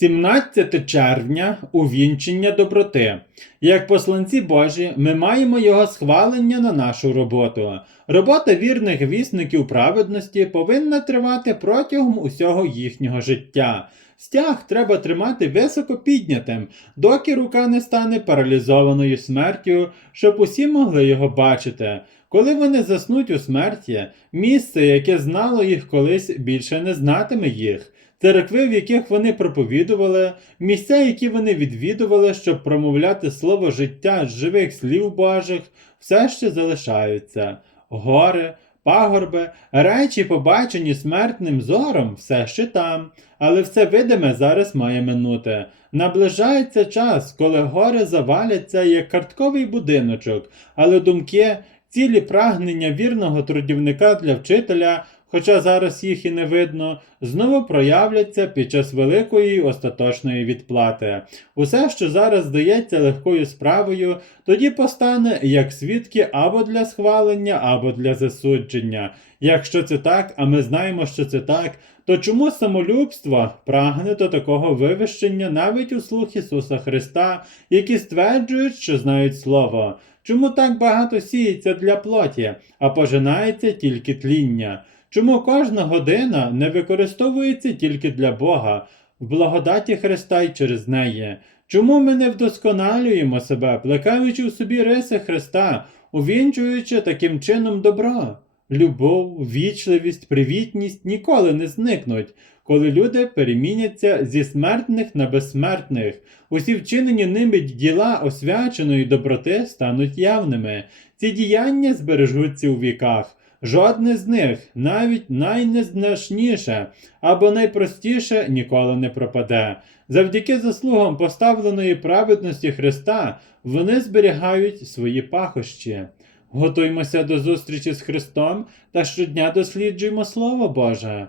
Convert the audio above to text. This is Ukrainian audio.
17 червня увінчення доброти. Як посланці Божі, ми маємо його схвалення на нашу роботу. Робота вірних вісників праведності повинна тривати протягом усього їхнього життя. Стяг треба тримати високо піднятим, доки рука не стане паралізованою смертю, щоб усі могли його бачити. Коли вони заснуть у смерті, місце, яке знало їх колись, більше не знатиме їх. Церкви, в яких вони проповідували, місця, які вони відвідували, щоб промовляти слово життя з живих слів Божих, все ще залишаються. Гори, пагорби, речі, побачені смертним зором, все ще там, але все видиме зараз має минути. Наближається час, коли гори заваляться як картковий будиночок, але думки, цілі прагнення вірного трудівника для вчителя, хоча зараз їх і не видно, знову проявляться під час великої остаточної відплати. Усе, що зараз здається легкою справою, тоді постане як свідки або для схвалення, або для засудження. Якщо це так, а ми знаємо, що це так, то чому самолюбство прагне до такого вивищення навіть у слух Ісуса Христа, які стверджують, що знають Слово? Чому так багато сіється для плоті, а пожинається тільки тління? Чому кожна година не використовується тільки для Бога, в благодаті Христа й через неї? Чому ми не вдосконалюємо себе, плекаючи в собі риси Христа, увінчуючи таким чином добро? Любов, вічливість, привітність ніколи не зникнуть, коли люди переміняться зі смертних на безсмертних. Усі вчинені ними діла освяченої доброти стануть явними. Ці діяння збережуться у віках. Жодне з них, навіть найнезначніше або найпростіше, ніколи не пропаде. Завдяки заслугам поставленої праведності Христа вони зберігають свої пахощі. Готуймося до зустрічі з Христом та щодня досліджуємо Слово Боже.